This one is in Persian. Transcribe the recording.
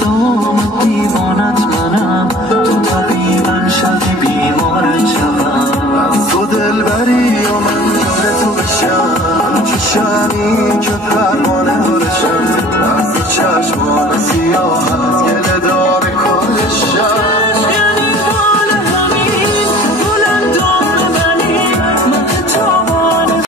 دامت دیوانت منم، تو تقریبا شدی بیمارت شدم. تو دلبری و من یار تو بشم، همچه شمی که